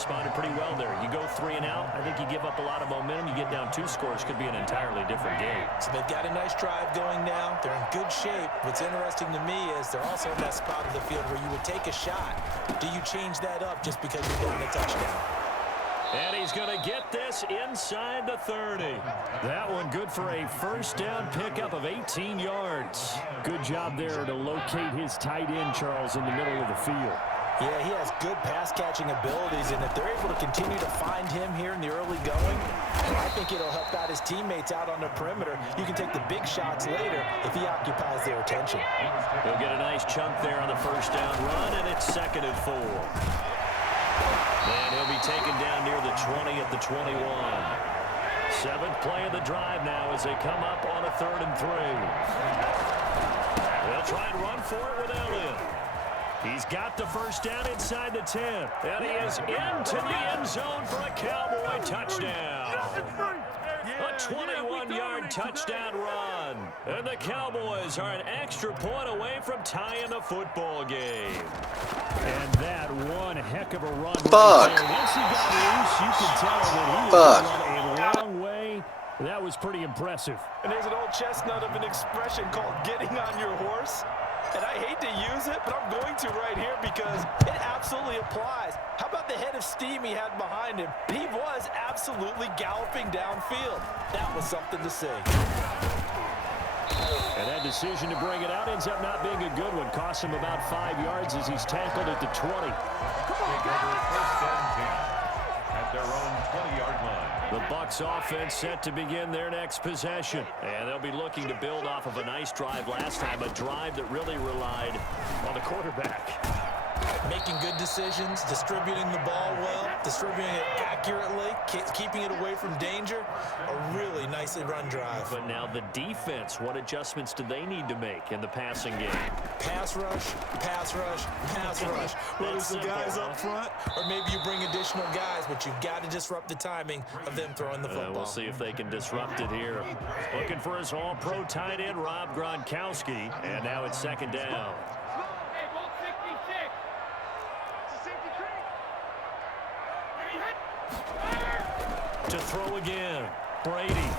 responded pretty well there. You go 3 and out, I think you give up a lot of momentum. You get down 2 scores, could be an entirely different game. So they've got a nice drive going now. They're in good shape. What's interesting to me is they're also in that spot of the field where you would take a shot. Do you change that up just because you're getting a touchdown? And he's going to get this inside the 30. That one good for a first down pickup of 18 yards. Good job there to locate his tight end, Charles, in the middle of the field. Yeah, he has good pass-catching abilities, and if they're able to continue to find him here in the early going, I think it'll help out his teammates out on the perimeter. You can take the big shots later if he occupies their attention. He'll get a nice chunk there on the first down run, and it's 2nd and 4. And he'll be taken down near the 20 at the 21. 7th play of the drive now as they come up on a 3rd and 3. They'll try and run for it with Elliott. He's got the first down inside the 10. And he is into the end zone for a Cowboy touchdown. A 21-yard touchdown run. And the Cowboys are an extra point away from tying the football game. And that one heck of a run. Fuck. Right once he got loose, you could tell that he was on a long way. That was pretty impressive. And there's an old chestnut of an expression called getting on your horse. And I hate to use it, but I'm going to right here because it absolutely applies. How about the head of steam he had behind him? He was absolutely galloping downfield. That was something to see. And that decision to bring it out ends up not being a good one. Cost him about 5 yards as he's tackled at the 20. At their own 20-yard line. The Bucs offense set to begin their next possession. And they'll be looking to build off of a nice drive last time, a drive that really relied on the quarterback. Making good decisions, distributing the ball well, distributing it accurately, keeping it away from danger. A really nicely run drive. But now the defense, what adjustments do they need to make in the passing game? Pass rush, pass rush, pass rush. Whether it's the guys up front or maybe you bring additional guys, but you've got to disrupt the timing of them throwing the football. We'll see if they can disrupt it here. Looking for his all-pro tight end, Rob Gronkowski. And now it's 2nd down. To throw again, Brady.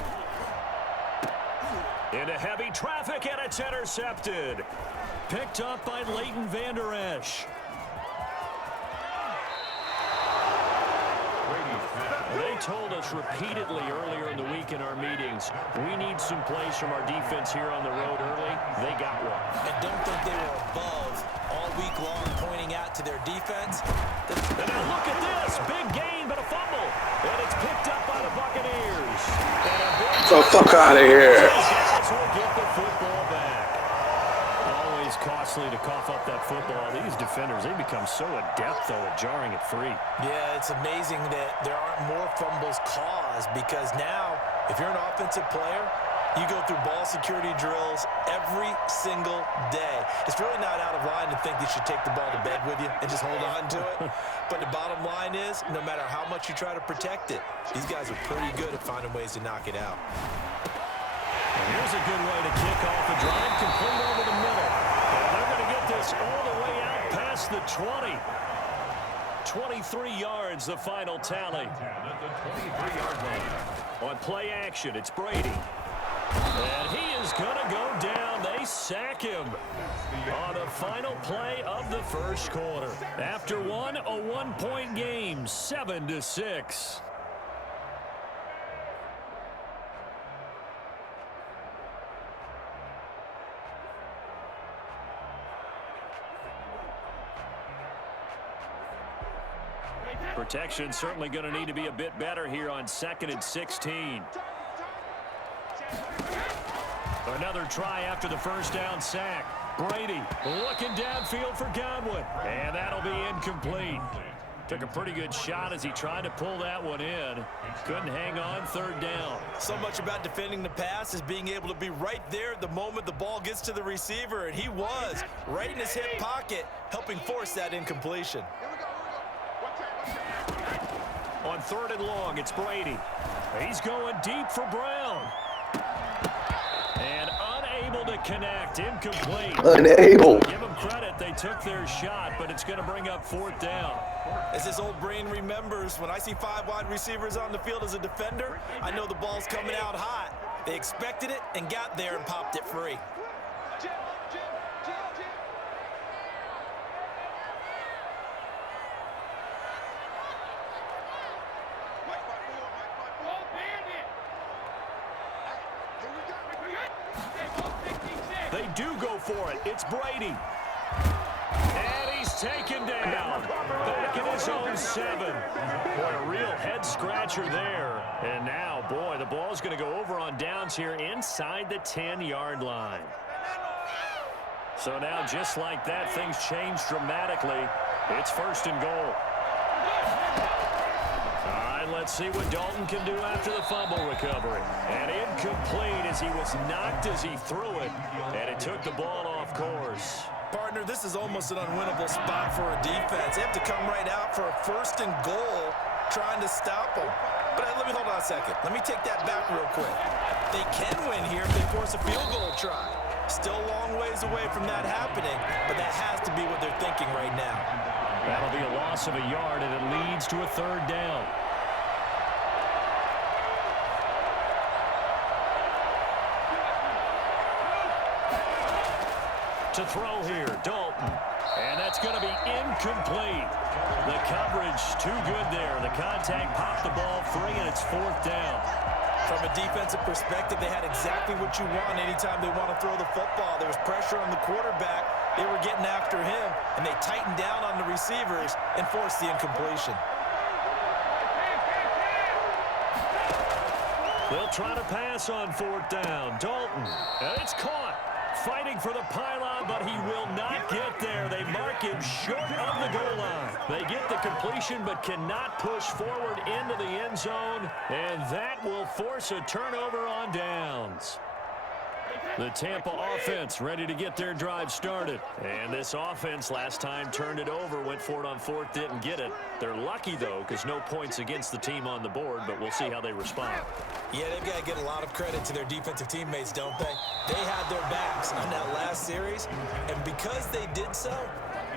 Into heavy traffic, and it's intercepted. Picked up by Leighton Vander Esch. They told us repeatedly earlier in the week in our meetings, we need some plays from our defense here on the road early. They got one. And don't think they were above all week long pointing out to their defense. And now look at this. Big gain, but a fumble. And it's picked up by the Buccaneers. So fuck out of here. Will get the football back. Always costly to cough up that football. These defenders, they become so adept, though, at jarring it free. Yeah, it's amazing that there aren't more fumbles caused because now, if you're an offensive player, you go through ball security drills every single day. It's really not out of line to think you should take the ball to bed with you and just hold on to it. But the bottom line is, no matter how much you try to protect it, these guys are pretty good at finding ways to knock it out. And here's a good way to kick off a drive, complete over the middle. And they're going to get this all the way out past the 20. 23 yards, the final tally. On play action, it's Brady. And he is going to go down. They sack him on the final play of the first quarter. After a 1-point game, 7-6. Protection certainly going to need to be a bit better here on 2nd and 16. Another try after the first down sack. Brady looking downfield for Godwin. And that'll be incomplete. Took a pretty good shot as he tried to pull that one in. Couldn't hang on, 3rd down. So much about defending the pass is being able to be right there the moment the ball gets to the receiver. And he was right in his hip pocket, helping force that incompletion. On 3rd and long, it's Brady. He's going deep for Brown. And unable to connect. Incomplete. Unable. Give them credit. They took their shot, but it's going to bring up 4th down. As his old brain remembers, when I see 5 wide receivers on the field as a defender, I know the ball's coming out hot. They expected it and got there and popped it free. They do go for it. It's Brady. And he's taken down. Back in his own 7. Boy, a real head-scratcher there. And now, boy, the ball's going to go over on downs here inside the 10-yard line. So now, just like that, things change dramatically. It's 1st and goal. All right, let's see what Dalton can do after the fumble recovery. And incomplete as he was knocked as he threw it. And it took the ball off course. Partner, this is almost an unwinnable spot for a defense. They have to come right out for a 1st and goal trying to stop them. But let me hold on a second. Let me take that back real quick. They can win here if they force a field goal try. Still a long ways away from that happening, but that has to be what they're thinking right now. That'll be a loss of a yard, and it leads to a 3rd down. To throw here, Dalton. And that's going to be incomplete. The coverage too good there. The contact popped the ball free, and it's 4th down. From a defensive perspective, they had exactly what you want anytime they want to throw the football. There was pressure on the quarterback. They were getting after him, and they tightened down on the receivers and forced the incompletion. They'll try to pass on 4th down. Dalton, and it's caught. Fighting for the pylon, but he will not get there. They mark him short of the goal line. They get the completion, but cannot push forward into the end zone, and that will force a turnover on downs. The Tampa offense ready to get their drive started. And this offense last time turned it over, went for it on 4th, didn't get it. They're lucky, though, because no points against the team on the board, but we'll see how they respond. Yeah, they've got to get a lot of credit to their defensive teammates, don't they? They had their backs on that last series, and because they did so,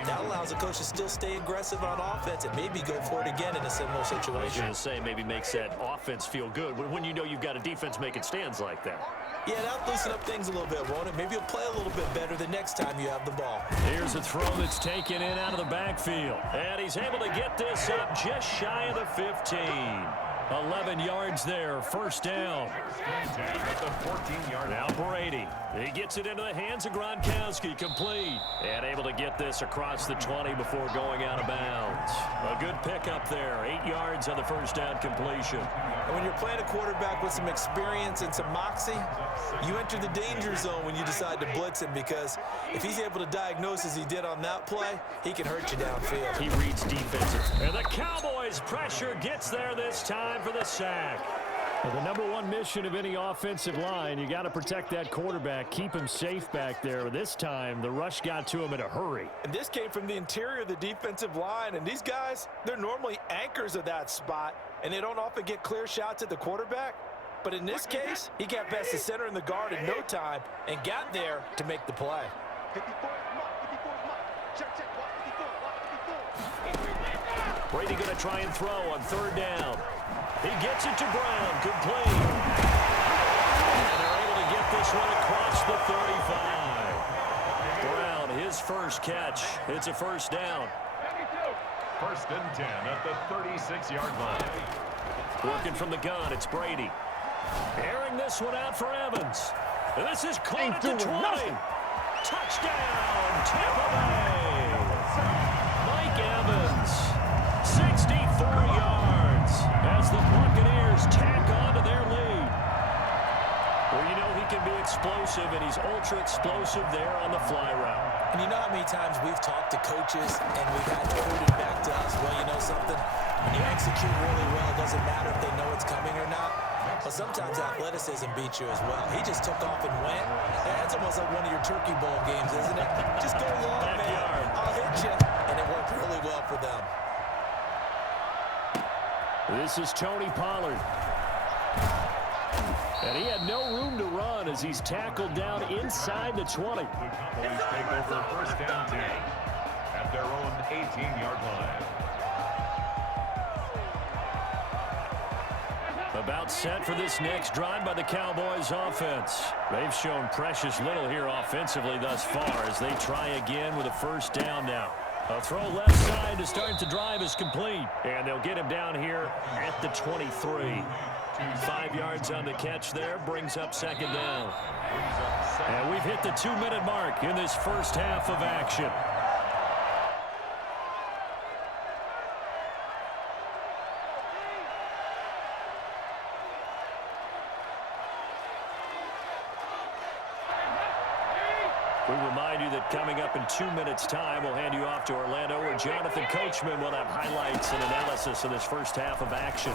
that allows the coach to still stay aggressive on offense and maybe go for it again in a similar situation. I was going to say, maybe makes that offense feel good when you know you've got a defense making stands like that. Yeah, that'll loosen up things a little bit, won't it? Maybe you'll play a little bit better the next time you have the ball. Here's a throw that's taken in out of the backfield. And he's able to get this up just shy of the 15. 11 yards there, 1st down. At the 14-yard line. Now Brady. He gets it into the hands of Gronkowski, complete. And able to get this across the 20 before going out of bounds. A good pickup there, 8 yards on the 1st down completion. And when you're playing a quarterback with some experience and some moxie, you enter the danger zone when you decide to blitz him, because if he's able to diagnose as he did on that play, he can hurt you downfield. He reads defenses. And the Cowboys' pressure gets there this time for the sack. Well, the number one mission of any offensive line, you got to protect that quarterback, keep him safe back there. This time, the rush got to him in a hurry. And this came from the interior of the defensive line, and these guys, they're normally anchors of that spot, and they don't often get clear shots at the quarterback. But in this case, he got past the center and the guard in no time and got there to make the play. Brady going to try and throw on 3rd down. He gets it to Brown, complete. And they're able to get this one across the 35. Brown, his first catch. It's a 1st down. 1st and 10 at the 36-yard line. Working from the gun, it's Brady. Airing this one out for Evans. And this is caught at the 20. Touchdown, Tampa Bay. Mike Evans, 64 yards as the Buccaneers tack on to their lead. Well, you know he can be explosive, and he's ultra-explosive there on the fly route. And you know how many times we've talked to coaches and we've had quoted back to us, well, you know something? When you execute really well, it doesn't matter if they know it's coming or not. But sometimes athleticism beats you as well. He just took off and went. That's almost like one of your Turkey Bowl games, isn't it? Just go long, man. I'll hit you. And it worked really well for them. This is Tony Pollard. And he had no room to run as he's tackled down inside the 20. The Cowboys take over first and 10 at their own 18-yard line. About set for this next drive by the Cowboys offense. They've shown precious little here offensively thus far as they try again with a first down now. A throw left side to start the drive is complete. And they'll get him down here at the 23. 5 yards on the catch there, brings up second down. And we've hit the 2-minute mark in this first half of action. We remind you that coming up in 2 minutes' time, we'll hand you off to Orlando, where Jonathan Coachman will have highlights and analysis of this first half of action.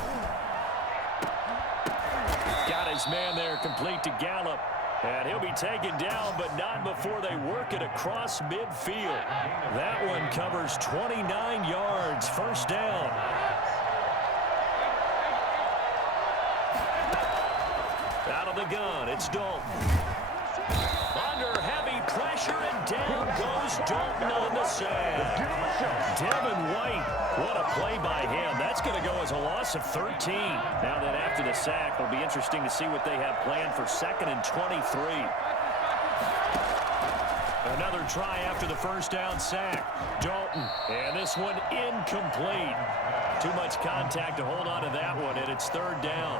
Got his man there complete to Gallup. And he'll be taken down, but not before they work it across midfield. That one covers 29 yards. First down. Out of the gun, it's Dalton. Under heavy pressure, and down goes Dalton on the sack. Devin White, what a play by him. That's going to go as a loss of 13. Now that after the sack, it'll be interesting to see what they have planned for 2nd and 23. Another try after the first down sack. Dalton, and this one incomplete. Too much contact to hold on to that one, and it's 3rd down.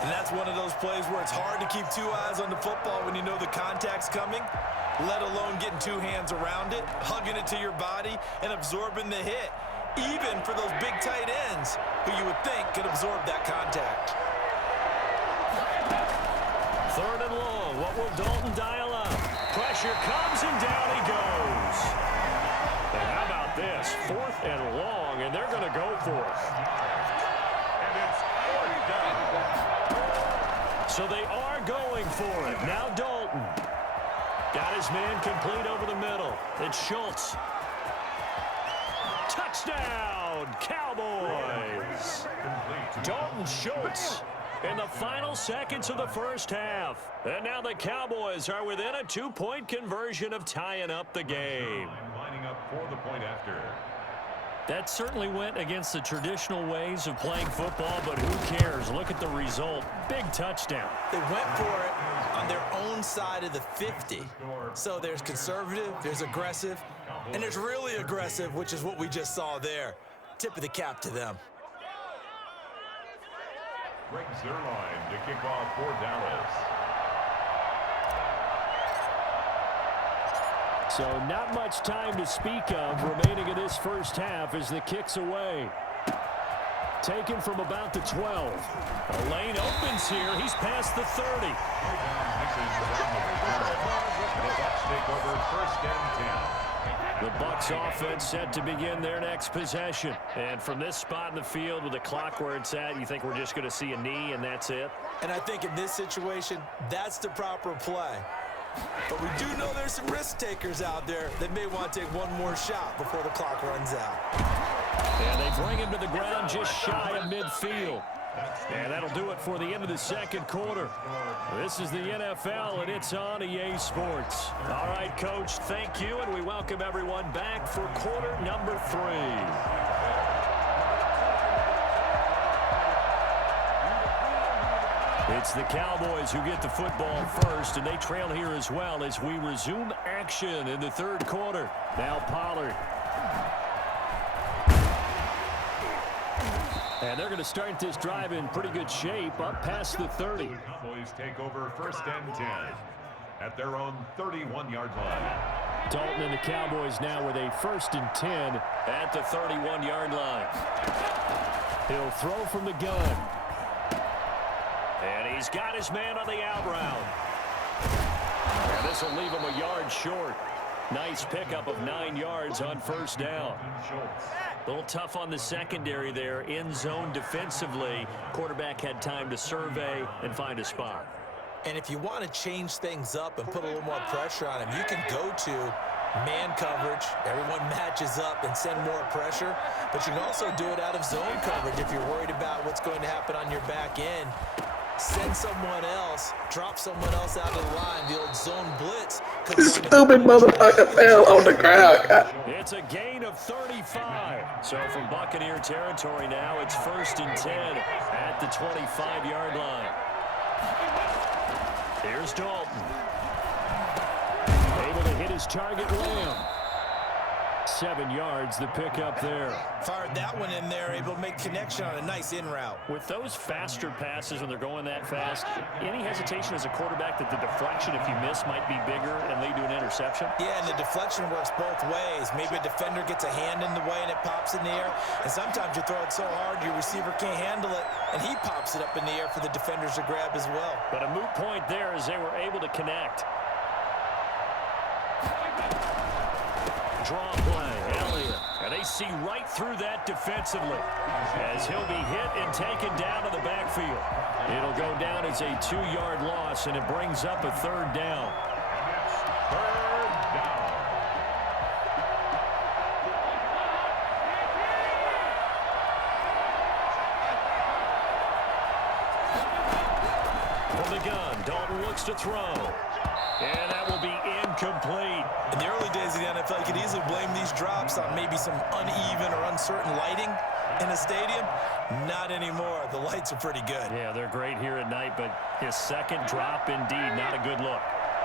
And that's one of those plays where it's hard to keep 2 eyes on the football when you know the contact's coming, let alone getting 2 hands around it, hugging it to your body, and absorbing the hit, even for those big tight ends who you would think could absorb that contact. 3rd and long. What will Dalton dial up? Pressure comes, and down he goes. And how about this? 4th and long, and they're going to go for it. And it's 4th down. So they are going for it. Now Dalton. Got his man complete over the middle. It's Schultz. Touchdown, Cowboys. Dalton Schultz in the final seconds of the first half. And now the Cowboys are within a 2-point conversion of tying up the game. Lining up for the point after. That certainly went against the traditional ways of playing football, but who cares? Look at the result. Big touchdown. They went for it on their own side of the 50. So there's conservative, there's aggressive, and there's really aggressive, which is what we just saw there. Tip of the cap to them. Greg Zerline to kick off for Dallas. So not much time to speak of remaining in this first half as the kick's away. Taken from about the 12. A lane opens here. He's past the 30. The Bucs offense set to begin their next possession. And from this spot in the field with the clock where it's at, you think we're just going to see a knee and that's it? And I think in this situation, that's the proper play. But we do know there's some risk takers out there that may want to take one more shot before the clock runs out. And they bring him to the ground just shy of midfield. And that'll do it for the end of the second quarter. This is the NFL, and it's on EA Sports. All right, Coach, thank you, and we welcome everyone back for quarter number 3. It's the Cowboys who get the football first, and they trail here as well as we resume action in the third quarter. Now Pollard. And they're going to start this drive in pretty good shape, up past the 30. The Cowboys take over first and 10 at their own 31-yard line. Dalton and the Cowboys now with a 1st and 10 at the 31-yard line. He'll throw from the gun. And he's got his man on the out route. And this will leave him a yard short. Nice pickup of 9 yards on first down. A little tough on the secondary there, in zone defensively. Quarterback had time to survey and find a spot. And if you want to change things up and put a little more pressure on him, you can go to man coverage. Everyone matches up and send more pressure. But you can also do it out of zone coverage if you're worried about what's going to happen on your back end. send someone else, drop someone else out of the line. The old zone blitz. This stupid motherfucker fell on the ground. It's a gain of 35. So from Buccaneer territory now, it's 1st and 10 at the 25-yard line. Here's Dalton. Able to hit his target, Lamb. 7 yards, the pickup there. Fired that one in there, able to make connection on a nice in route. With those faster passes, when they're going that fast, any hesitation as a quarterback that the deflection, if you miss, might be bigger and lead to an interception? Yeah, and the deflection works both ways. Maybe a defender gets a hand in the way and it pops in the air. And sometimes you throw it so hard your receiver can't handle it, and he pops it up in the air for the defenders to grab as well. But a moot point there as they were able to connect. Draw play, Elliott. And they see right through that defensively as he'll be hit and taken down to the backfield. It'll go down as a 2-yard loss, and it brings up a 3rd down. From the gun, Dalton looks to throw. And that will be incomplete. In the early days of the NFL, you could easily blame these drops on maybe some uneven or uncertain lighting in a stadium. Not anymore. The lights are pretty good. Yeah, they're great here at night, but his second drop, indeed, not a good look.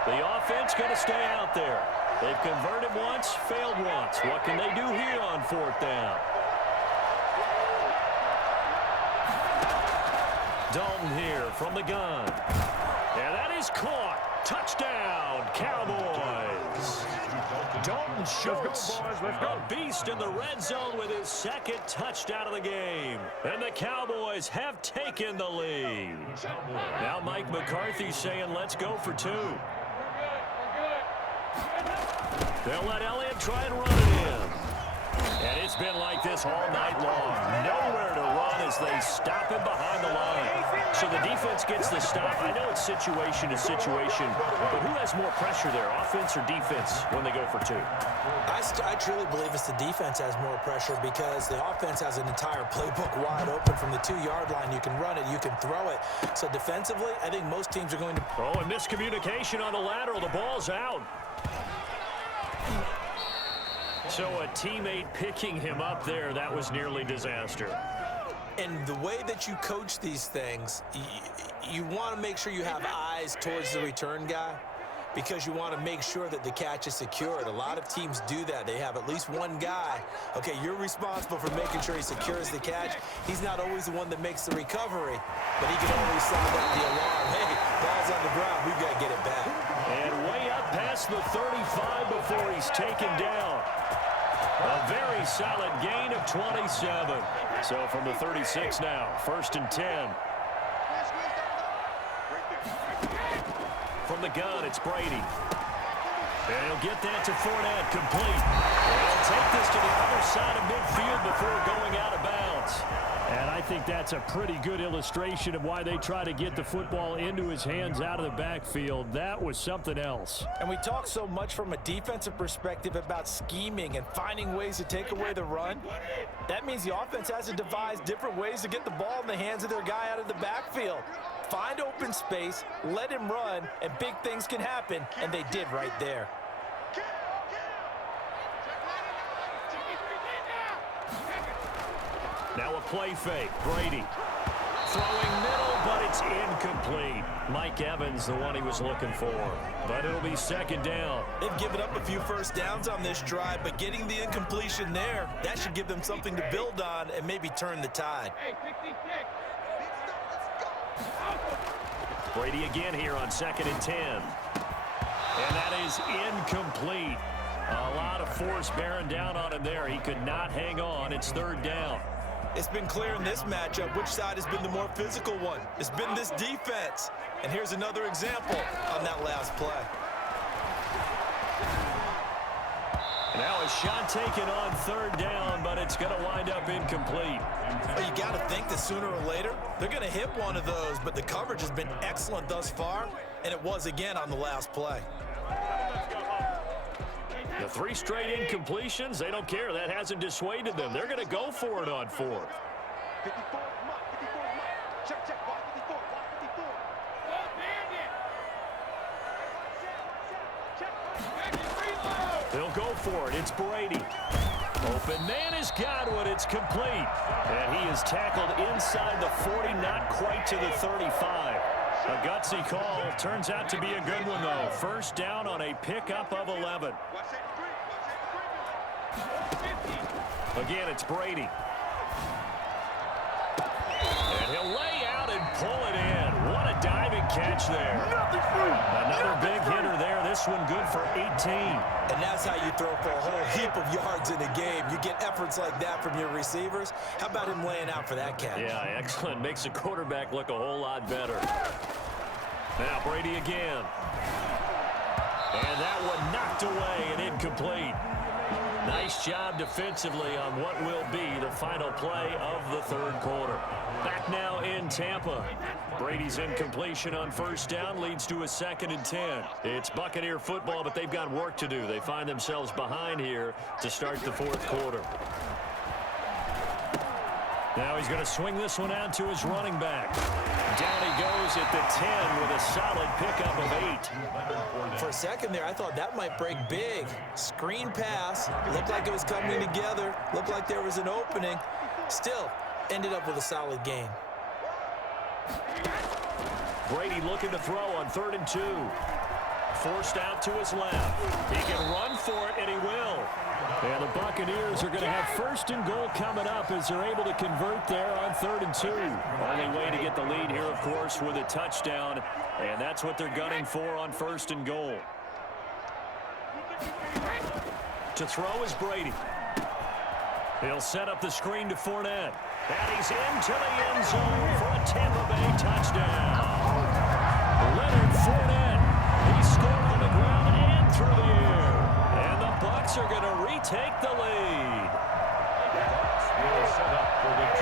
The offense going to stay out there. They've converted once, failed once. What can they do here on 4th down? Dalton here from the gun. And that is caught. Touchdown, Cowboys. Dalton Schultz, a beast in the red zone with his 2nd touchdown of the game. And the Cowboys have taken the lead. Now Mike McCarthy saying, let's go for 2. They'll let Elliott try and run it in. And it's been like this all night long. Nowhere to run as they stop him behind the line. So the defense gets the stop. I know it's situation to situation, but who has more pressure there, offense or defense, when they go for 2? I truly believe it's the defense has more pressure because the offense has an entire playbook wide open from the 2-yard line. You can run it, you can throw it. So defensively, I think most teams are going to... Oh, and miscommunication on the lateral. The ball's out. So a teammate picking him up there, that was nearly disaster. And the way that you coach these things, you want to make sure you have eyes towards the return guy because you want to make sure that the catch is secured. A lot of teams do that. They have at least one guy. Okay, you're responsible for making sure he secures the catch. He's not always the one that makes the recovery, but he can always sound out the alarm. Hey, ball's on the ground. We've got to get it back. And way up past the 35 before he's taken down. A very solid gain of 27. So from the 36 now, 1st and 10. From the gun, it's Brady. And he'll get that to Fournette, complete. And he'll take this to the other side of midfield before going out of bounds. And I think that's a pretty good illustration of why they try to get the football into his hands out of the backfield. That was something else. And we talk so much from a defensive perspective about scheming and finding ways to take away the run. That means the offense has to devise different ways to get the ball in the hands of their guy out of the backfield. Find open space, let him run, and big things can happen, and they did right there. Now a play fake. Brady throwing middle, but it's incomplete. Mike Evans, the one he was looking for. But it'll be 2nd down. They've given up a few first downs on this drive, but getting the incompletion there, that should give them something to build on and maybe turn the tide. Brady again here on 2nd and 10. And that is incomplete. A lot of force bearing down on him there. He could not hang on. It's 3rd down. It's been clear in this matchup which side has been the more physical one. It's been this defense. And here's another example on that last play. Now a shot taken on 3rd down, but it's going to wind up incomplete. Well, you got to think that sooner or later they're going to hit one of those, but the coverage has been excellent thus far, and it was again on the last play. The 3 straight incompletions, they don't care. That hasn't dissuaded them. They're going to go for it on 4th. They'll go for it. It's Brady. Open man has got it. It's complete. And he is tackled inside the 40, not quite to the 35. A gutsy call. Turns out to be a good one, though. First down on a pickup of 11. Again, it's Brady. And he'll lay out and pull it in. What a diving catch there. Another big hitter there. This one good for 18. And that's how you throw for a whole heap of yards in a game. You get efforts like that from your receivers. How about him laying out for that catch? Yeah, excellent. Makes the quarterback look a whole lot better. Now Brady again. And that one knocked away and incomplete. Nice job defensively on what will be the final play of the third quarter. Back now in Tampa. Brady's incompletion on first down leads to a 2nd and 10. It's Buccaneer football, but they've got work to do. They find themselves behind here to start the fourth quarter. Now he's going to swing this one out to his running back. Down he goes at the 10 with a solid pickup of 8. For a second there, I thought that might break big. Screen pass. Looked like it was coming together. Looked like there was an opening. Still, ended up with a solid gain. Brady looking to throw on 3rd and 2. Forced out to his left. He can run for it, and he will. And the Buccaneers are going to have 1st and goal coming up as they're able to convert there on 3rd and 2. Only way to get the lead here, of course, with a touchdown. And that's what they're gunning for on 1st and goal. To throw is Brady. He'll set up the screen to Fournette. And he's into the end zone for a Tampa Bay touchdown. Leonard Fournette. He scored on the ground and through the air. And the Bucs are going to retake the lead.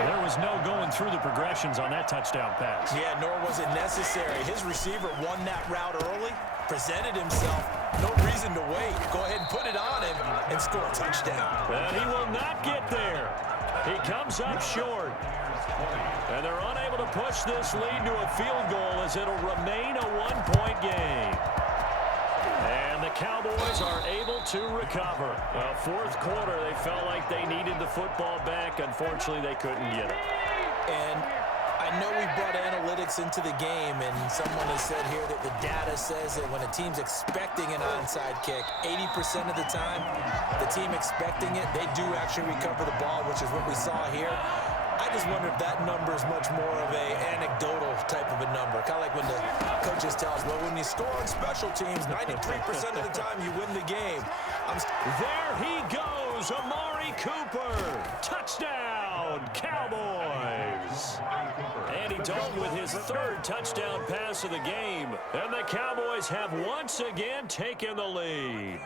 There was no going through the progressions on that touchdown pass. Yeah, nor was it necessary. His receiver won that route early, presented himself. No reason to wait. Go ahead and put it on him and score a touchdown. And he will not get there. He comes up short. And they're unable to push this lead to a field goal as it'll remain a one-point game. And the Cowboys are able to recover. Fourth quarter, they felt like they needed the football back. Unfortunately, they couldn't get it. And I know we brought analytics into the game, and someone has said here that the data says that when a team's expecting an onside kick, 80% of the time, the team expecting it, they do actually recover the ball, which is what we saw here. I just wonder if that number is much more of a anecdotal type of a number. Kind of like when the coaches tell us, well, when you score on special teams, 93% of the time you win the game. There he goes, Amari Cooper. Touchdown, Cowboys. Andy Dalton with his 3rd touchdown pass of the game. And the Cowboys have once again taken the lead.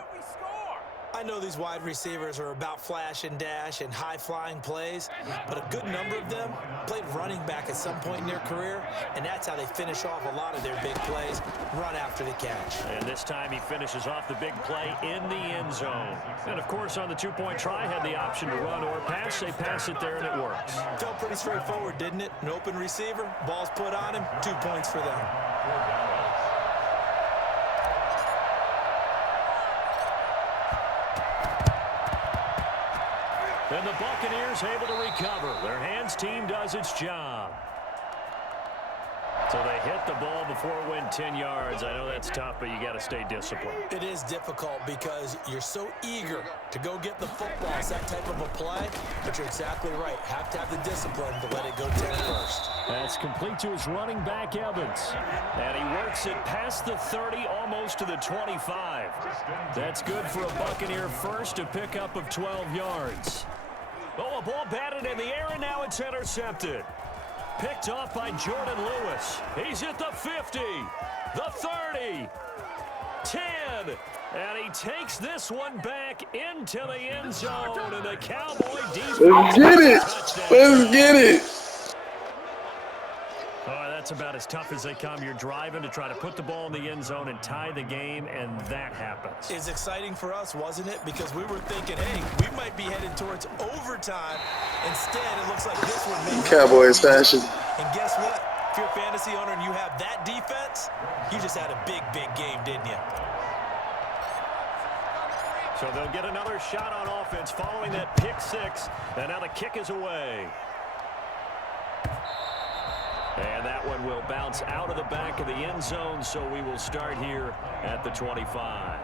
I know these wide receivers are about flash and dash and high-flying plays, but a good number of them played running back at some point in their career, and that's how they finish off a lot of their big plays, run after the catch. And this time he finishes off the big play in the end zone. And, of course, on the 2-point try, had the option to run or pass. They pass it there, and it works. Felt pretty straightforward, didn't it? An open receiver, ball's put on him, 2 points for them. And the Buccaneers able to recover. Their hands team does its job. So they hit the ball before it went 10 yards. I know that's tough, but you got to stay disciplined. It is difficult because you're so eager to go get the football. It's that type of a play, but you're exactly right. Have to have the discipline to let it go 10 first. That's complete to his running back, Evans. And he works it past the 30, almost to the 25. That's good for a Buccaneer first, a pickup of 12 yards. Oh, a ball batted in the air, and now it's intercepted. Picked off by Jordan Lewis. He's at the 50, the 30, 10, and he takes this one back into the end zone, and the Cowboy defense. Let's get it. Let's get it. Oh, that's about as tough as they come. You're driving to try to put the ball in the end zone and tie the game, and that happens. It's exciting for us, wasn't it? Because we were thinking, hey, we might be headed towards overtime. Instead, it looks like this one may Cowboys fashion. And guess what? you just had a big, big game, didn't you? So they'll get another shot on offense following that pick six. And now the kick is away. And that one will bounce out of the back of the end zone, so we will start here at the 25.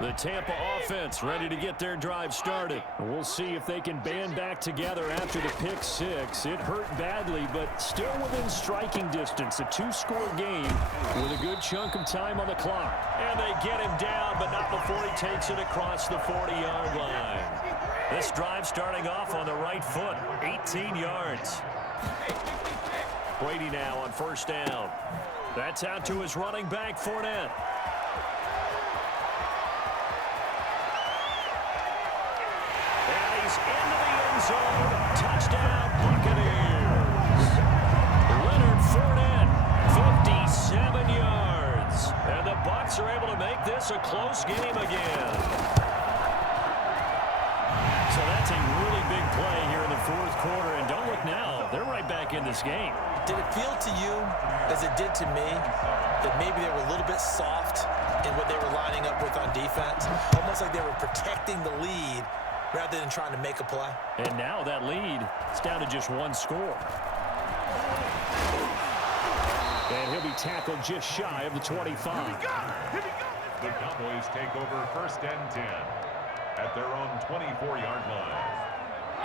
The Tampa offense ready to get their drive started. We'll see if they can band back together after the pick six. It hurt badly, but still within striking distance. A two-score game with a good chunk of time on the clock. And they get him down, but not before he takes it across the 40-yard line. This drive starting off on the right foot, 18 yards. Brady now on first down. That's out to his running back, Fournette. Into the end zone. Touchdown, Buccaneers. Leonard Fournette, 57 yards. And the Bucs are able to make this a close game again. So that's a really big play here in the fourth quarter. And don't look now, they're right back in this game. Did it feel to you, as it did to me, that maybe they were a little bit soft in what they were lining up with on defense? Almost like they were protecting the lead rather than trying to make a play. And now that lead is down to just one score. And he'll be tackled just shy of the 25. The Cowboys take over first and 10 at their own 24-yard line.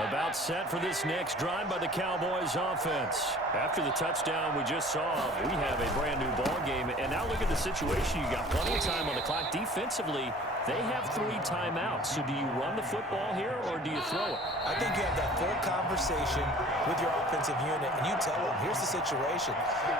About set for this next drive by the Cowboys offense. After the touchdown we just saw, we have a brand new ball game. And now look at the situation. You got plenty of time on the clock. Defensively, they have 3 timeouts. So do you run the football here or do you throw it? I think you have that full conversation with your offensive unit, and you tell them, here's the situation.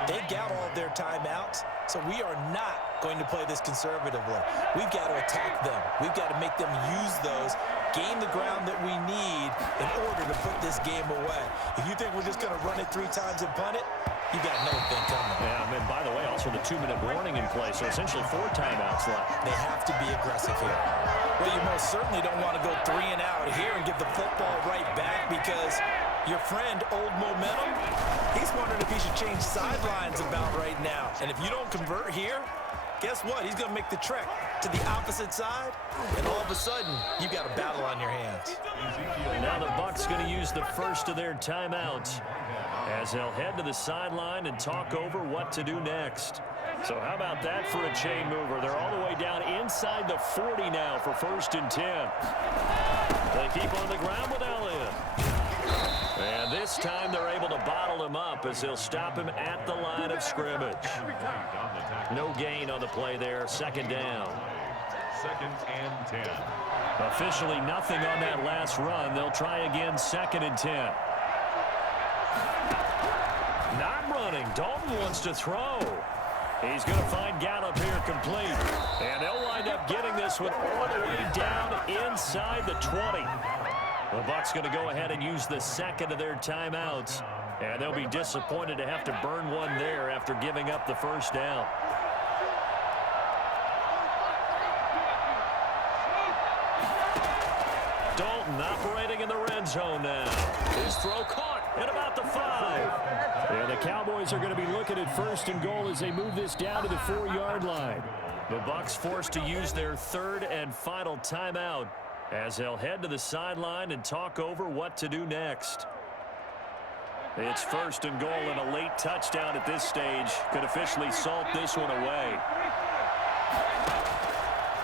They got all of their timeouts, so we are not going to play this conservatively. We've got to attack them. We've got to make them use those, gain the ground that we need in order to put this game away. If you think we're just going to run it 3 times and punt it, you got no thing coming. Yeah, and by the way, also the 2-minute warning in place, so essentially 4 timeouts left. They have to be aggressive here. Well, you most certainly don't want to go 3 and out here and give the football right back, because your friend, Old Momentum, he's wondering if he should change sidelines about right now. And if you don't convert here, guess what? He's going to make the trek to the opposite side, and all of a sudden, you've got a battle on your hands. Now the Bucs going to use the first of their timeouts as they'll head to the sideline and talk over what to do next. So how about that for a chain mover? They're all the way down inside the 40 now for first and 10. They keep on the ground with Elliott. And this time they're able to bottle him up as they'll stop him at the line of scrimmage. No gain on the play there. Second down. Second and 10. Officially nothing on that last run. They'll try again, second and 10. Not running. Dalton wants to throw. He's going to find Gallup here complete. And they'll wind up getting this one all the way down inside the 20. The Bucs going to go ahead and use the second of their timeouts. And they'll be disappointed to have to burn one there after giving up the first down. Dalton operating in the red zone now. His throw caught at about the 5. And the Cowboys are going to be looking at first and goal as they move this down to the 4-yard line. The Bucs forced to use their third and final timeout as they'll head to the sideline and talk over what to do next. It's first and goal, and a late touchdown at this stage could officially salt this one away.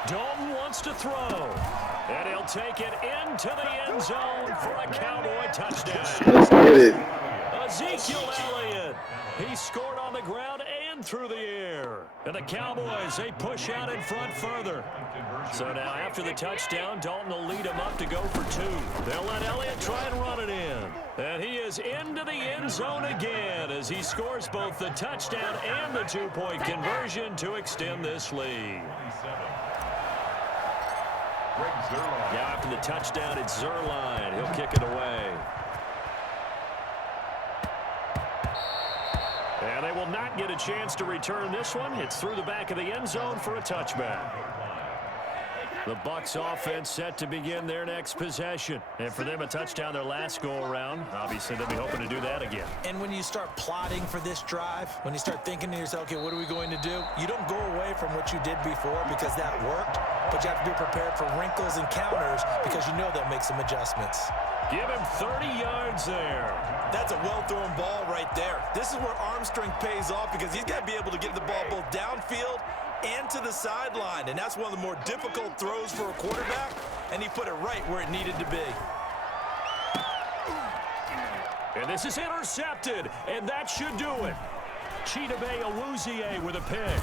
Dalton wants to throw, and he'll take it into the end zone for a Cowboy touchdown. Let's get it. Ezekiel Elliott. He scored on the ground and through the air. And the Cowboys, they push out in front further. So now after the touchdown, Dalton will lead them up to go for 2. They'll let Elliott try and run it in. And he is into the end zone again as he scores both the touchdown and the 2-point conversion to extend this lead. Now after the touchdown, it's Zuerlein. He'll kick it away. And they will not get a chance to return this one. It's through the back of the end zone for a touchback. The Bucs offense set to begin their next possession. And for them, a touchdown their last go-around. Obviously, they'll be hoping to do that again. And when you start plotting for this drive, when you start thinking to yourself, okay, what are we going to do? You don't go away from what you did before because that worked, but you have to be prepared for wrinkles and counters because you know they'll make some adjustments. Give him 30 yards there. That's a well-thrown ball right there. This is where arm strength pays off because he's got to be able to get the ball both downfield and to the sideline, and that's one of the more difficult throws for a quarterback, and he put it right where it needed to be. And this is intercepted, and that should do it. Chidobe Awuzie with a pick.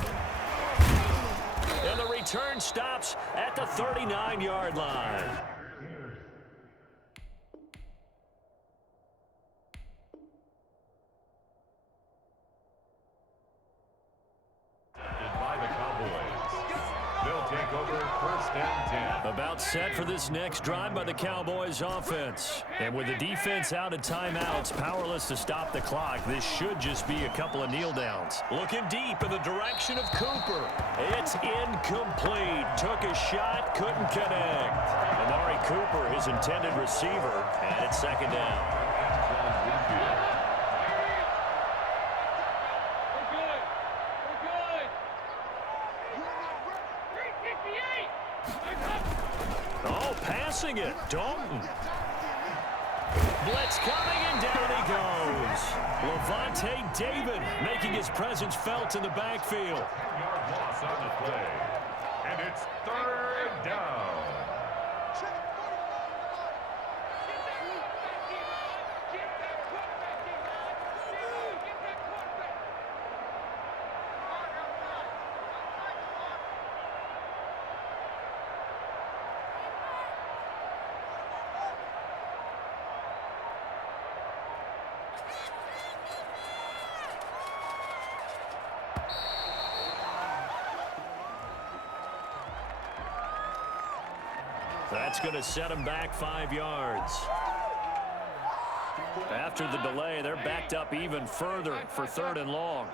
And the return stops at the 39-yard line. About set for this next drive by the Cowboys offense. And with the defense out of timeouts, powerless to stop the clock, this should just be a couple of kneel downs. Looking deep in the direction of Cooper. It's incomplete. Took a shot, couldn't connect. Amari Cooper, his intended receiver, and it's second down. Passing it, Dalton. Blitz coming, and down he goes. Levante David making his presence felt in the backfield. 10-yard loss on the play. And it's third down. That's going to set them back 5 yards. After the delay, they're backed up even further for 3rd and long.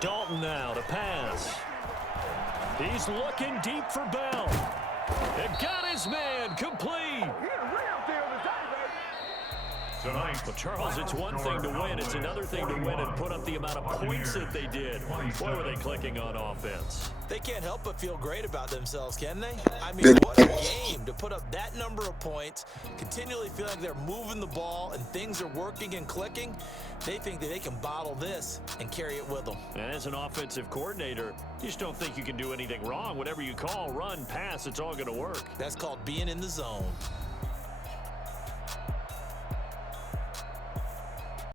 Dalton now to pass. He's looking deep for Bell. It got his man complete. Well, Charles, it's one thing to win. It's another thing to win and put up the amount of points that they did. Boy, were they clicking on offense. They can't help but feel great about themselves, can they? I mean, what a game to put up that number of points, continually feeling like they're moving the ball and things are working and clicking. They think that they can bottle this and carry it with them. And as an offensive coordinator, you just don't think you can do anything wrong. Whatever you call, run, pass, it's all going to work. That's called being in the zone.